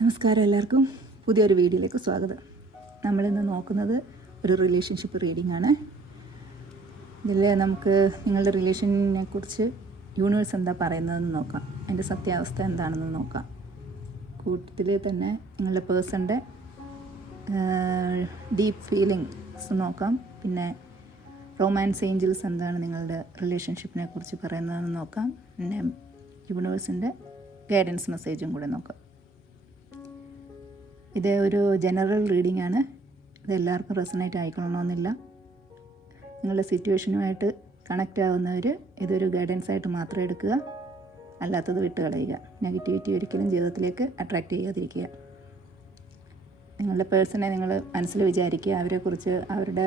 നമസ്കാരം, എല്ലാവർക്കും പുതിയൊരു വീഡിയോയിലേക്ക് സ്വാഗതം. നമ്മളിന്ന് നോക്കുന്നത് ഒരു റിലേഷൻഷിപ്പ് റീഡിംഗ് ആണ്. ഇതിൽ നമുക്ക് നിങ്ങളുടെ റിലേഷനെ കുറിച്ച് യൂണിവേഴ്സ് എന്താ പറയുന്നതെന്ന് നോക്കാം, അതിൻ്റെ സത്യാവസ്ഥ എന്താണെന്ന് നോക്കാം. കൂട്ടത്തിൽ തന്നെ നിങ്ങളുടെ പേഴ്സൻ്റെ ഡീപ്പ് ഫീലിങ്സ് നോക്കാം. പിന്നെ റൊമാൻസ് ഏഞ്ചൽസ് എന്താണ് നിങ്ങളുടെ റിലേഷൻഷിപ്പിനെ കുറിച്ച് പറയുന്നതെന്ന് നോക്കാം. പിന്നെ യൂണിവേഴ്സിൻ്റെ ഗൈഡൻസ് മെസ്സേജും കൂടെ നോക്കാം. ഇത് ഒരു ജനറൽ റീഡിംഗ് ആണ്. ഇത് എല്ലാവർക്കും റെസണേറ്റ് ആയിക്കൊള്ളണമെന്നില്ല. നിങ്ങളുടെ സിറ്റുവേഷനുമായിട്ട് കണക്റ്റ് ആവുന്നവർ ഇതൊരു ഗൈഡൻസ് ആയിട്ട് മാത്രം എടുക്കുക, അല്ലാത്തത് വിട്ട് കളയുക. നെഗറ്റിവിറ്റി ഒരിക്കലും ജീവിതത്തിലേക്ക് അട്രാക്റ്റ് ചെയ്യാതിരിക്കുക. നിങ്ങളുടെ പേഴ്സണെ നിങ്ങൾ മനസ്സിൽ വിചാരിക്കുക, അവരെക്കുറിച്ച് അവരുടെ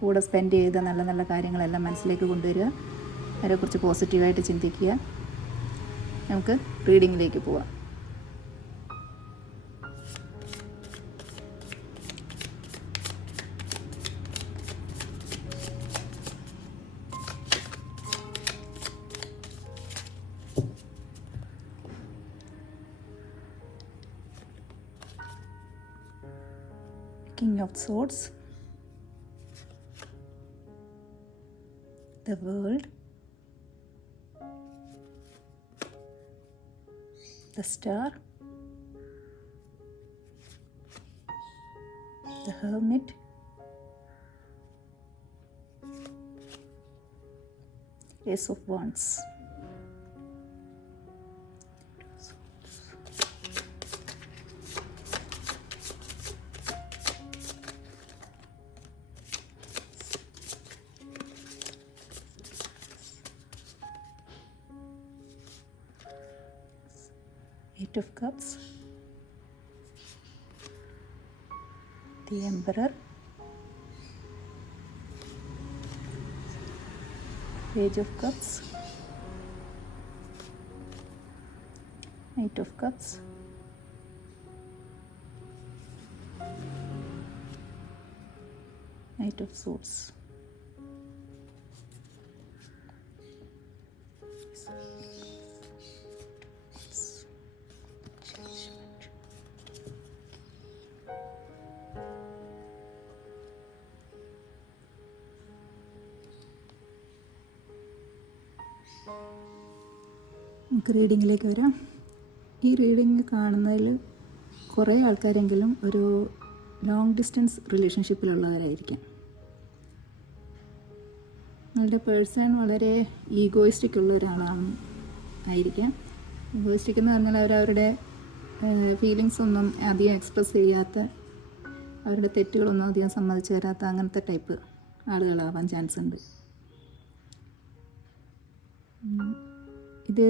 കൂടെ സ്പെൻഡ് ചെയ്ത നല്ല നല്ല കാര്യങ്ങളെല്ലാം മനസ്സിലേക്ക് കൊണ്ടുവരിക, അവരെക്കുറിച്ച് പോസിറ്റീവായിട്ട് ചിന്തിക്കുക. നമുക്ക് റീഡിങ്ങിലേക്ക് പോവാം. King of Swords, the World, the Star, the Hermit, Ace of Wands. Eight of Cups, the Emperor, Page of Cups, Knight of Cups, Knight of Swords. നമുക്ക് റീഡിങ്ങിലേക്ക് വരാം. ഈ റീഡിങ് കാണുന്നതിൽ കുറേ ആൾക്കാരെങ്കിലും ഒരു ലോങ് ഡിസ്റ്റൻസ് റിലേഷൻഷിപ്പിലുള്ളവരായിരിക്കാം. നിങ്ങളുടെ പേഴ്സൺ വളരെ ഈഗോയിസ്റ്റിക് ഉള്ള ഒരാളാണ് ആയിരിക്കാം. ഈഗോയിസ്റ്റിക് എന്ന് പറഞ്ഞാൽ അവരവരുടെ ഫീലിങ്സ് ഒന്നും അധികം എക്സ്പ്രസ് ചെയ്യാത്ത, അവരുടെ തെറ്റുകളൊന്നും അധികം സമ്മതിച്ചു തരാത്ത അങ്ങനത്തെ ടൈപ്പ് ആളുകളാവാൻ ചാൻസ് ഉണ്ട്. ഇത്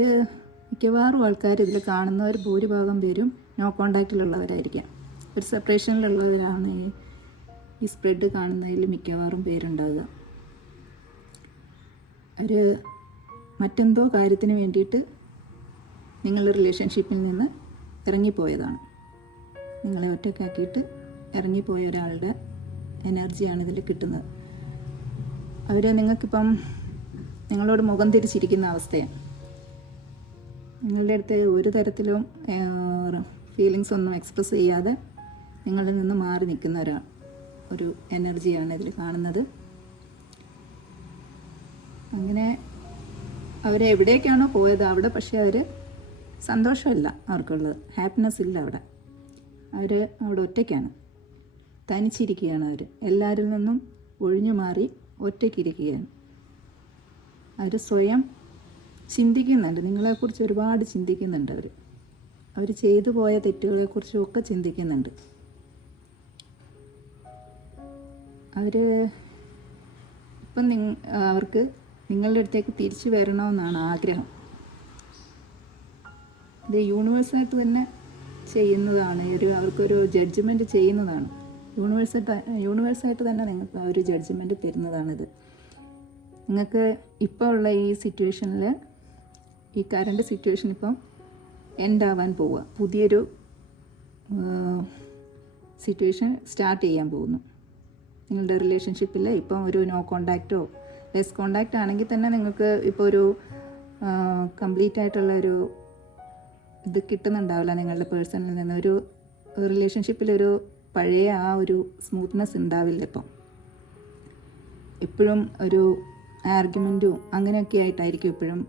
മിക്കവാറും ആൾക്കാർ ഇതിൽ കാണുന്നവർ ഭൂരിഭാഗം പേരും നോ കോണ്ടാക്റ്റിലുള്ളവരായിരിക്കാം. ഒരു സെപ്പറേഷനിലുള്ളവരാണ് ഈ സ്പ്രെഡ് കാണുന്നതിൽ മിക്കവാറും പേരുണ്ടാകുക. അവർ മറ്റെന്തോ കാര്യത്തിന് വേണ്ടിയിട്ട് നിങ്ങളുടെ റിലേഷൻഷിപ്പിൽ നിന്ന് ഇറങ്ങിപ്പോയതാണ്. നിങ്ങളെ ഒറ്റയ്ക്കാക്കിയിട്ട് ഇറങ്ങിപ്പോയ ഒരാളുടെ എനർജിയാണ് ഇതിൽ കിട്ടുന്നത്. അവർ നിങ്ങൾക്കിപ്പം നിങ്ങളോട് മുഖം തിരിച്ചിരിക്കുന്ന അവസ്ഥയാണ്. നിങ്ങളുടെ അടുത്ത് ഒരു തരത്തിലും ഫീലിങ്സ് ഒന്നും എക്സ്പ്രസ് ചെയ്യാതെ നിങ്ങളിൽ നിന്ന് മാറി നിൽക്കുന്ന ഒരു എനർജിയാണ് ഇതിൽ കാണുന്നത്. അങ്ങനെ അവരെവിടേക്കാണോ പോയത് അവിടെ പക്ഷേ അവർ സന്തോഷമില്ല, അവർക്കുള്ളത് ഹാപ്പിനെസ് ഇല്ല. അവർ അവിടെ ഒറ്റയ്ക്കാണ്, തനിച്ചിരിക്കുകയാണ്. അവർ എല്ലാവരിൽ നിന്നും ഒഴിഞ്ഞു മാറി ഒറ്റയ്ക്കിരിക്കുകയാണ്. അവർ സ്വയം ചിന്തിക്കുന്നുണ്ട്, നിങ്ങളെക്കുറിച്ച് ഒരുപാട് ചിന്തിക്കുന്നുണ്ട്. അവർ ചെയ്തു പോയ തെറ്റുകളെക്കുറിച്ചൊക്കെ ചിന്തിക്കുന്നുണ്ട്. അവർ ഇപ്പം അവർക്ക് നിങ്ങളുടെ അടുത്തേക്ക് തിരിച്ചു വരണമെന്നാണ് ആഗ്രഹം. ഇത് യൂണിവേഴ്സായിട്ട് തന്നെ ചെയ്യുന്നതാണ്. അവർക്കൊരു ജഡ്ജ്മെൻറ്റ് ചെയ്യുന്നതാണ്. യൂണിവേഴ്സായിട്ട് തന്നെ നിങ്ങൾക്ക് ഒരു ജഡ്ജ്മെൻറ്റ് തരുന്നതാണിത്. നിങ്ങൾക്ക് ഇപ്പോൾ ഉള്ള ഈ സിറ്റുവേഷനിൽ, ഈ കറണ്ട് സിറ്റുവേഷൻ ഇപ്പം എൻഡ് ആവാൻ പോവുക. പുതിയൊരു സിറ്റുവേഷൻ സ്റ്റാർട്ട് ചെയ്യാൻ പോകുന്നു. നിങ്ങളുടെ റിലേഷൻഷിപ്പിൽ ഇപ്പം ഒരു നോ കോണ്ടാക്റ്റോ ലെസ് കോണ്ടാക്റ്റ് ആണെങ്കിൽ തന്നെ നിങ്ങൾക്ക് ഇപ്പോൾ ഒരു കംപ്ലീറ്റ് ആയിട്ടുള്ള ഒരു ഇത് കിട്ടുന്നുണ്ടാവില്ല നിങ്ങളുടെ പേഴ്സണിൽ നിന്ന്. ഒരു റിലേഷൻഷിപ്പിലൊരു പഴയ ആ ഒരു സ്മൂത്ത്നെസ് ഉണ്ടാവില്ല. ഇപ്പം എപ്പോഴും ഒരു ആർഗ്യുമെൻറ്റും അങ്ങനെയൊക്കെ ആയിട്ടായിരിക്കും എപ്പോഴും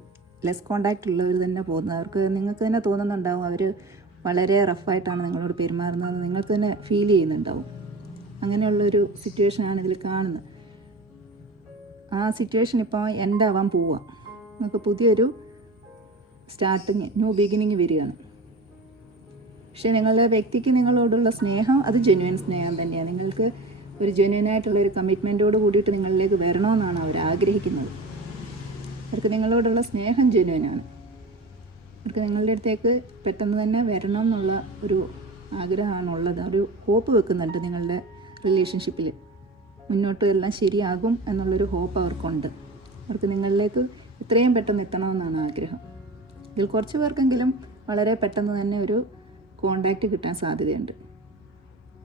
ലെസ് കോണ്ടാക്റ്റ് ഉള്ളവർ തന്നെ പോകുന്നത്. അവർക്ക് നിങ്ങൾക്ക് തന്നെ തോന്നുന്നുണ്ടാവും അവർ വളരെ റഫായിട്ടാണ് നിങ്ങളോട് പെരുമാറുന്നത്, നിങ്ങൾക്ക് തന്നെ ഫീൽ ചെയ്യുന്നുണ്ടാവും. അങ്ങനെയുള്ളൊരു സിറ്റുവേഷനാണ് ഇതിൽ കാണുന്നത്. ആ സിറ്റുവേഷൻ ഇപ്പോൾ എൻഡ് ആവാൻ പോവുക. നിങ്ങൾക്ക് പുതിയൊരു സ്റ്റാർട്ടിങ്, ന്യൂ ബിഗിനിങ് വരികയാണ്. പക്ഷേ നിങ്ങളുടെ വ്യക്തിക്ക് നിങ്ങളോടുള്ള സ്നേഹം അത് ജെന്യുവൻ സ്നേഹം തന്നെയാണ്. നിങ്ങൾക്ക് ഒരു ജെന്യുവനായിട്ടുള്ള ഒരു കമ്മിറ്റ്മെൻറ്റോട് കൂടിയിട്ട് നിങ്ങളിലേക്ക് വരണമെന്നാണ് അവർ ആഗ്രഹിക്കുന്നത്. അവർക്ക് നിങ്ങളോടുള്ള സ്നേഹം ജെന്യുവനാണ്. അവർക്ക് നിങ്ങളുടെ അടുത്തേക്ക് പെട്ടെന്ന് തന്നെ വരണം എന്നുള്ള ഒരു ആഗ്രഹമാണുള്ളത്. ഒരു ഹോപ്പ് വെക്കുന്നുണ്ട് നിങ്ങളുടെ റിലേഷൻഷിപ്പിൽ. മുന്നോട്ട് എല്ലാം ശരിയാകും എന്നുള്ളൊരു ഹോപ്പ് അവർക്കുണ്ട്. അവർക്ക് നിങ്ങളിലേക്ക് എത്രയും പെട്ടെന്ന് എത്തണമെന്നാണ് ആഗ്രഹം. ഇതിൽ കുറച്ച് പേർക്കെങ്കിലും വളരെ പെട്ടെന്ന് തന്നെ ഒരു കോണ്ടാക്റ്റ് കിട്ടാൻ സാധ്യതയുണ്ട്.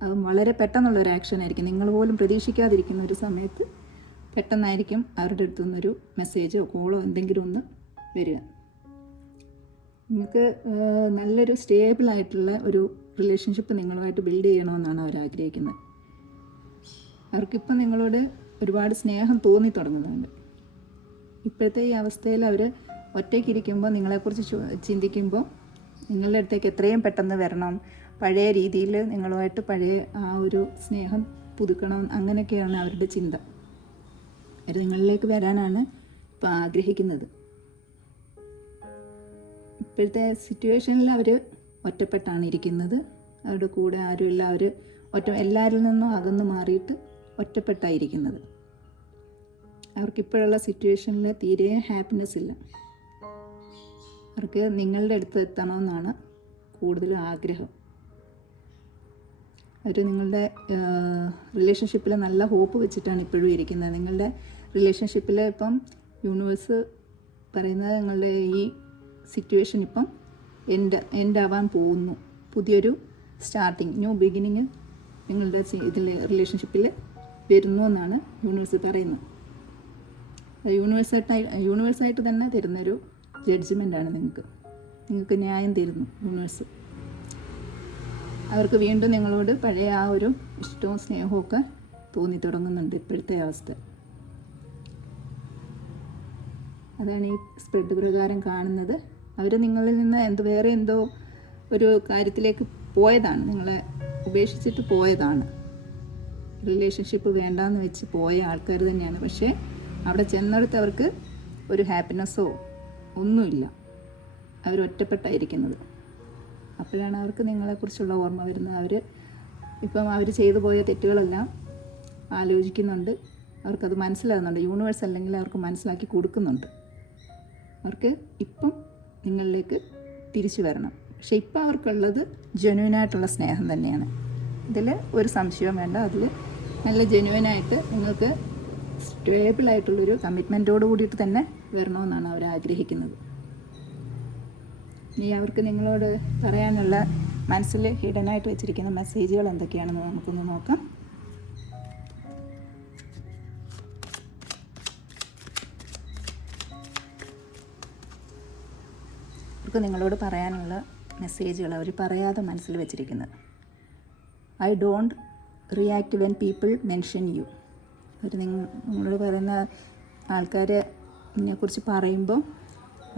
അത് വളരെ പെട്ടെന്നുള്ളൊരു ആക്ഷൻ ആയിരിക്കും. നിങ്ങൾ പോലും പ്രതീക്ഷിക്കാതിരിക്കുന്ന ഒരു സമയത്ത് പെട്ടെന്നായിരിക്കും അവരുടെ അടുത്തു നിന്നൊരു മെസ്സേജോ കോളോ എന്തെങ്കിലും ഒന്ന് വരിക. നിങ്ങൾക്ക് നല്ലൊരു സ്റ്റേബിളായിട്ടുള്ള ഒരു റിലേഷൻഷിപ്പ് നിങ്ങളുമായിട്ട് ബിൽഡ് ചെയ്യണമെന്നാണ് അവർ ആഗ്രഹിക്കുന്നത്. അവർക്കിപ്പം നിങ്ങളോട് ഒരുപാട് സ്നേഹം തോന്നി തുടങ്ങുന്നുണ്ട്. ഇപ്പോഴത്തെ ഈ അവസ്ഥയിൽ അവർ ഒറ്റയ്ക്കിരിക്കുമ്പോൾ നിങ്ങളെക്കുറിച്ച് ചിന്തിക്കുമ്പോൾ നിങ്ങളുടെ അടുത്തേക്ക് എത്രയും പെട്ടെന്ന് വരണം, പഴയ രീതിയിൽ നിങ്ങളുമായിട്ട് പഴയ ആ ഒരു സ്നേഹം പുതുക്കണം, അങ്ങനെയൊക്കെയാണ് അവരുടെ ചിന്ത. അവർ നിങ്ങളിലേക്ക് വരാനാണ് ഇപ്പോൾ ആഗ്രഹിക്കുന്നത്. ഇപ്പോഴത്തെ സിറ്റുവേഷനിൽ അവർ ഒറ്റപ്പെട്ടാണ് ഇരിക്കുന്നത്. അവരുടെ കൂടെ ആരുമില്ല. അവർ എല്ലാവരിൽ നിന്നും അകന്ന് മാറിയിട്ട് ഒറ്റപ്പെട്ടായിരിക്കുന്നത്. അവർക്കിപ്പോഴുള്ള സിറ്റുവേഷനിൽ തീരെ ഹാപ്പിനെസ് ഇല്ല. അവർക്ക് നിങ്ങളുടെ അടുത്ത് എത്തണമെന്നാണ് കൂടുതൽ ആഗ്രഹം. അവർ നിങ്ങളുടെ റിലേഷൻഷിപ്പിൽ നല്ല ഹോപ്പ് വെച്ചിട്ടാണ് ഇപ്പോഴും ഇരിക്കുന്നത്. നിങ്ങളുടെ റിലേഷൻഷിപ്പിൽ ഇപ്പം യൂണിവേഴ്സ് പറയുന്നത് നിങ്ങളുടെ ഈ സിറ്റുവേഷൻ ഇപ്പം എൻഡ് ആവാൻ പോകുന്നു. പുതിയൊരു സ്റ്റാർട്ടിങ്, ന്യൂ ബിഗിനിങ് നിങ്ങളുടെ ഇതിൽ റിലേഷൻഷിപ്പിൽ വരുന്നു എന്നാണ് യൂണിവേഴ്സ് പറയുന്നത്. യൂണിവേഴ്സായിട്ട് തന്നെ തരുന്നൊരു ജഡ്ജ്മെൻ്റാണ് നിങ്ങൾക്ക് ന്യായം തരുന്നു യൂണിവേഴ്സ്. അവർക്ക് വീണ്ടും നിങ്ങളോട് പഴയ ആ ഒരു ഇഷ്ടവും സ്നേഹവും ഒക്കെ തോന്നി തുടങ്ങുന്നുണ്ട് ഇപ്പോഴത്തെ അവസ്ഥ. അതാണ് ഈ സ്പ്രെഡ് പ്രകാരം കാണുന്നത്. അവർ നിങ്ങളിൽ നിന്ന് വേറെ എന്തോ ഒരു കാര്യത്തിലേക്ക് പോയതാണ്, നിങ്ങളെ ഉപേക്ഷിച്ചിട്ട് പോയതാണ്. റിലേഷൻഷിപ്പ് വേണ്ടാന്ന് വെച്ച് പോയ ആൾക്കാർ തന്നെയാണ്. പക്ഷേ അവിടെ ചെന്നിടത്ത് അവർക്ക് ഒരു ഹാപ്പിനെസ്സോ ഒന്നുമില്ല. അവർ ഒറ്റപ്പെട്ടായിരിക്കുന്നത്. അപ്പോഴാണ് അവർക്ക് നിങ്ങളെക്കുറിച്ചുള്ള ഓർമ്മ വരുന്നത്. അവർ ചെയ്തു പോയ തെറ്റുകളെല്ലാം ആലോചിക്കുന്നുണ്ട്. അവർക്കത് മനസ്സിലാകുന്നുണ്ട്. യൂണിവേഴ്സ് അല്ലെങ്കിൽ അവർക്ക് മനസ്സിലാക്കി കൊടുക്കുന്നുണ്ട്. അവർക്ക് ഇപ്പം നിങ്ങളിലേക്ക് തിരിച്ചു വരണം. പക്ഷേ ഇപ്പം അവർക്കുള്ളത് ജെന്യുവനായിട്ടുള്ള സ്നേഹം തന്നെയാണ്. ഇതിൽ ഒരു സംശയവും വേണ്ട. അതിൽ നല്ല ജെന്യുവനായിട്ട് നിങ്ങൾക്ക് സ്റ്റേബിളായിട്ടുള്ളൊരു കമ്മിറ്റ്മെൻറ്റോട് കൂടിയിട്ട് തന്നെ വരണമെന്നാണ് അവർ ആഗ്രഹിക്കുന്നത്. ഇനി അവർക്ക് നിങ്ങളോട് പറയാനുള്ള മനസ്സിൽ ഹിഡനായിട്ട് വെച്ചിരിക്കുന്ന മെസ്സേജുകൾ എന്തൊക്കെയാണെന്ന് നമുക്കൊന്ന് നോക്കാം. അവർക്ക് നിങ്ങളോട് പറയാനുള്ള മെസ്സേജുകൾ അവർ പറയാതെ മനസ്സിൽ വെച്ചിരിക്കുന്നത്: I don't react when people mention you. അവർ നിങ്ങളോട് പറയുന്ന ആൾക്കാർ ഇതിനെക്കുറിച്ച് പറയുമ്പോൾ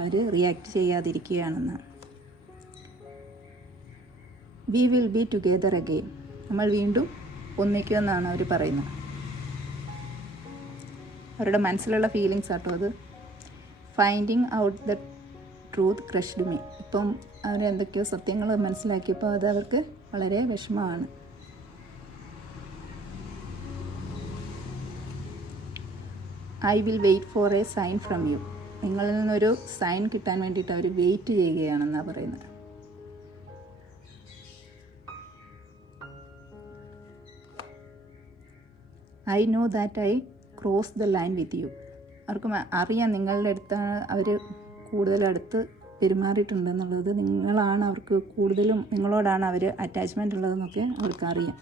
അവർ റിയാക്ട് ചെയ്യാതിരിക്കുകയാണെന്ന്. We will be together again. നമ്മൾ വീണ്ടും ഒന്നിക്കുമെന്നാണ് അവർ പറയുന്നത്. അവരുടെ മനസ്സിലുള്ള ഫീലിങ്സ് ആട്ടോ അത്. Finding out the truth crushed me. ഇപ്പം അവരെന്തൊക്കെയോ സത്യങ്ങൾ മനസ്സിലാക്കിയപ്പോൾ അത് അവർക്ക് വളരെ വിഷമമാണ്. I will wait for a sign from you. നിങ്ങളിൽ നിന്നൊരു സൈൻ കിട്ടാൻ വേണ്ടിയിട്ട് അവർ വെയിറ്റ് ചെയ്യുകയാണെന്നാണ് പറയുന്നത്. I know that I cross the line with you. അവർക്ക് അറിയാം നിങ്ങളുടെ അടുത്താണ് അവർ കൂടുതൽ അടുത്ത് പെരുമാറിയിട്ടുണ്ടെന്നുള്ളത്. നിങ്ങളാണ് അവർക്ക് കൂടുതലും, നിങ്ങളോടാണ് അവർ അറ്റാച്ച്മെൻ്റ് ഉള്ളതെന്നൊക്കെ അവർക്കറിയാം.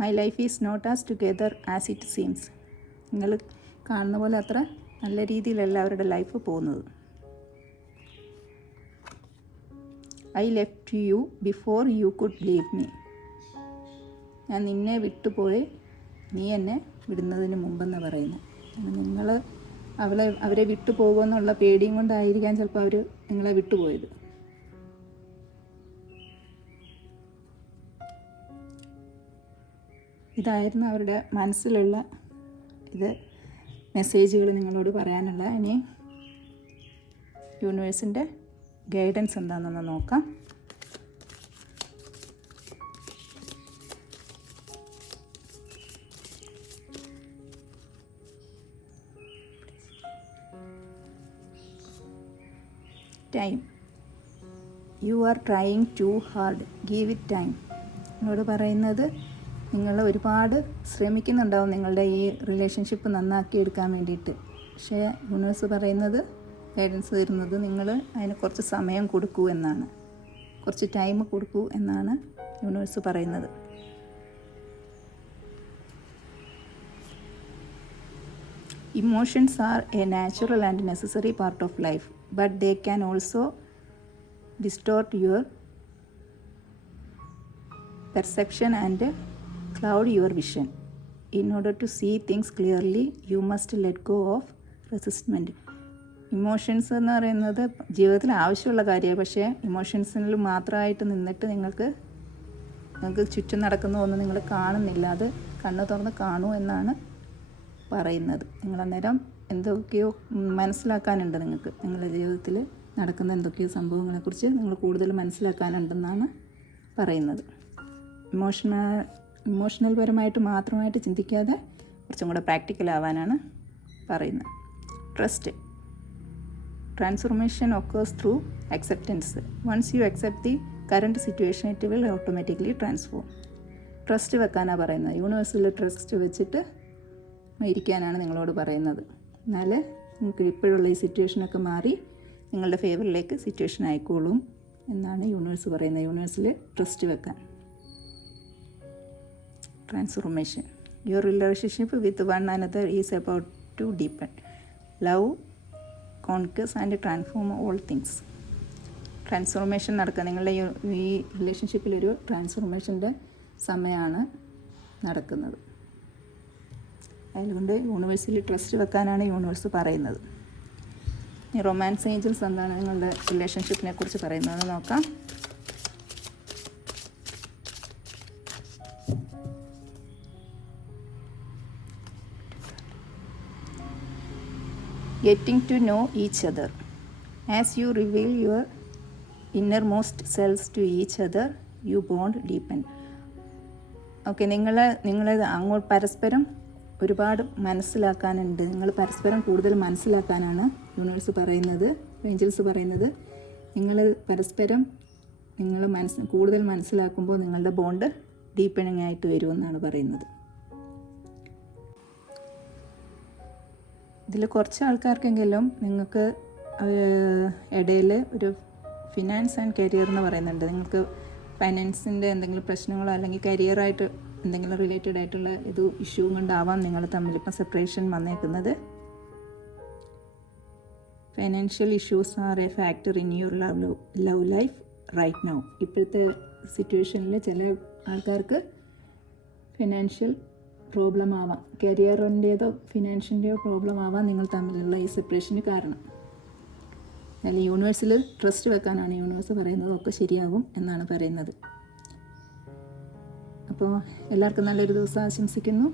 My life is not as together as it seems. നിങ്ങൾ കാണുന്ന പോലെ അത്ര നല്ല രീതിയിലല്ല അവരുടെ ലൈഫ് പോകുന്നത്. I left you before you could leave me. ഞാൻ നിന്നെ വിട്ടുപോയി നീ എന്നെ വിടുന്നതിന് മുമ്പെന്ന് പറയുന്നു. നിങ്ങൾ അവരെ വിട്ടു പോകുമെന്നുള്ള പേടിയും കൊണ്ടായിരിക്കാം ചിലപ്പോൾ അവർ നിങ്ങളെ വിട്ടുപോയത്. ഇതായിരുന്നു അവരുടെ മനസ്സിലുള്ള മെസ്സേജുകൾ നിങ്ങളോട് പറയാനുള്ള. ഇനി യൂണിവേഴ്സിൻ്റെ ഗൈഡൻസ് എന്താണെന്ന് നോക്കാം. Time. You are trying too hard, give it time. എന്നോട് പറയുന്നത് നിങ്ങൾ ഒരുപാട് ശ്രമിക്കുന്നുണ്ടാവും നിങ്ങളുടെ ഈ റിലേഷൻഷിപ്പ് നന്നാക്കി എടുക്കാൻ വേണ്ടിയിട്ട്. പക്ഷേ യൂണിവേഴ്സ് പറയുന്നത്, ഗൈഡൻസ് തരുന്നത്, നിങ്ങൾ അതിന് കുറച്ച് സമയം കൊടുക്കൂ എന്നാണ്, കുറച്ച് ടൈം കൊടുക്കൂ എന്നാണ് യൂണിവേഴ്സ് പറയുന്നത്. Emotions are A natural and necessary part of life, but they can also distort your perception and cloud your vision. In order to see things clearly, you must let go of resistment. Emotions എന്ന് പറയുന്നത് ജീവിതത്തിൽ ആവശ്യമുള്ള കാര്യമാണ്. പക്ഷേ ഇമോഷൻസിൽ മാത്രമായിട്ട് നിന്നിട്ട് നിങ്ങൾക്ക് ചുറ്റും നടക്കുന്ന ഒന്നും നിങ്ങൾ കാണുന്നില്ല. അത് കണ്ണ് തുറന്ന് കാണൂ എന്നാണ് പറയുന്നത്. നിങ്ങളന്നേരം എന്തൊക്കെയോ മനസ്സിലാക്കാനുണ്ട് നിങ്ങൾക്ക്. നിങ്ങളുടെ ജീവിതത്തിൽ നടക്കുന്ന എന്തൊക്കെയോ സംഭവങ്ങളെക്കുറിച്ച് നിങ്ങൾ കൂടുതൽ മനസ്സിലാക്കാനുണ്ടെന്നാണ് പറയുന്നത്. ഇമോഷണൽ പരമായിട്ട് മാത്രമായിട്ട് ചിന്തിക്കാതെ കുറച്ചും കൂടെ പ്രാക്ടിക്കൽ ആവാനാണ് പറയുന്നത്. Trust. Transformation occurs through acceptance. Once you accept the current situation, it will automatically transform. Trust വെക്കാനാണ് പറയുന്നത്. യൂണിവേഴ്സിൽ ട്രസ്റ്റ് വെച്ചിട്ട് ഇരിക്കാനാണ് നിങ്ങളോട് പറയുന്നത്. എന്നാൽ നിങ്ങൾക്ക് ഇപ്പോഴുള്ള ഈ സിറ്റുവേഷനൊക്കെ മാറി നിങ്ങളുടെ ഫേവറിലേക്ക് സിറ്റുവേഷൻ ആയിക്കോളും എന്നാണ് യൂണിവേഴ്സ് പറയുന്നത്. യൂണിവേഴ്സിൽ ട്രസ്റ്റ് വെക്കാൻ. Transformation. Your relationship with one another is about to deepen. Love conquers and transform all things. Transformation നടക്കുക. നിങ്ങളുടെ ഈ റിലേഷൻഷിപ്പിലൊരു ട്രാൻസ്ഫോർമേഷൻ്റെ സമയമാണ് നടക്കുന്നത്. അതുകൊണ്ട് യൂണിവേഴ്സിൽ ട്രസ്റ്റ് വെക്കാനാണ് യൂണിവേഴ്സ് പറയുന്നത്. ഈ റൊമാൻസ് ഏഞ്ചൽസ് എന്താണ് നിങ്ങളുടെ റിലേഷൻഷിപ്പിനെ കുറിച്ച് പറയുന്നത് നോക്കാം. Getting to know each other. As you reveal your innermost selves to each other, you bond deepen. Okay, നിങ്ങൾ അങ്ങോട്ട് പരസ്പരം ഒരുപാട് മനസ്സിലാക്കാനുണ്ട്. നിങ്ങൾ പരസ്പരം കൂടുതൽ മനസ്സിലാക്കാനാണ് യൂണിവേഴ്സ് പറയുന്നത്, ഏഞ്ചൽസ് പറയുന്നത്. നിങ്ങൾ പരസ്പരം കൂടുതൽ മനസ്സിലാക്കുമ്പോൾ നിങ്ങളുടെ ബോണ്ട് ഡീപ്പണിങ് ആയിട്ട് വരുമെന്നാണ് പറയുന്നത്. ഇതിൽ കുറച്ച് ആൾക്കാർക്കെങ്കിലും നിങ്ങൾക്ക് ഇടയിൽ ഒരു ഫിനാൻസ് ആൻഡ് കരിയർ എന്ന് പറയുന്നുണ്ട്. നിങ്ങൾക്ക് ഫൈനാൻസിൻ്റെ എന്തെങ്കിലും പ്രശ്നങ്ങളോ അല്ലെങ്കിൽ കരിയറായിട്ട് എന്തെങ്കിലും റിലേറ്റഡ് ആയിട്ടുള്ള ഇഷ്യൂ കൊണ്ടാവാം നിങ്ങൾ തമ്മിലിപ്പം സെപ്പറേഷൻ വന്നേക്കുന്നത്. Financial issues are a factor in your love life right now. ഇപ്പോഴത്തെ സിറ്റുവേഷനിൽ ചില ആൾക്കാർക്ക് ഫിനാൻഷ്യൽ പ്രോബ്ലം ആവാം, കരിയറിൻ്റേതോ ഫിനാൻഷ്യൻ്റെയോ പ്രോബ്ലം ആവാം നിങ്ങൾ തമ്മിലുള്ള ഈ സെപ്പറേഷന് കാരണം. അല്ലെങ്കിൽ യൂണിവേഴ്സിൽ ട്രസ്റ്റ് വെക്കാനാണ് യൂണിവേഴ്സ് പറയുന്നത്. ഒക്കെ ശരിയാകും എന്നാണ് പറയുന്നത്. അപ്പോൾ എല്ലാവർക്കും നല്ലൊരു ദിവസം ആശംസിക്കുന്നു.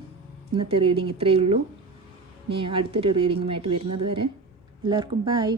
ഇന്നത്തെ റീഡിങ് ഇത്രയേ ഉള്ളൂ. ഇനി അടുത്തൊരു റീഡിങ്ങുമായിട്ട് വരുന്നത് വരെ എല്ലാവർക്കും ബൈ.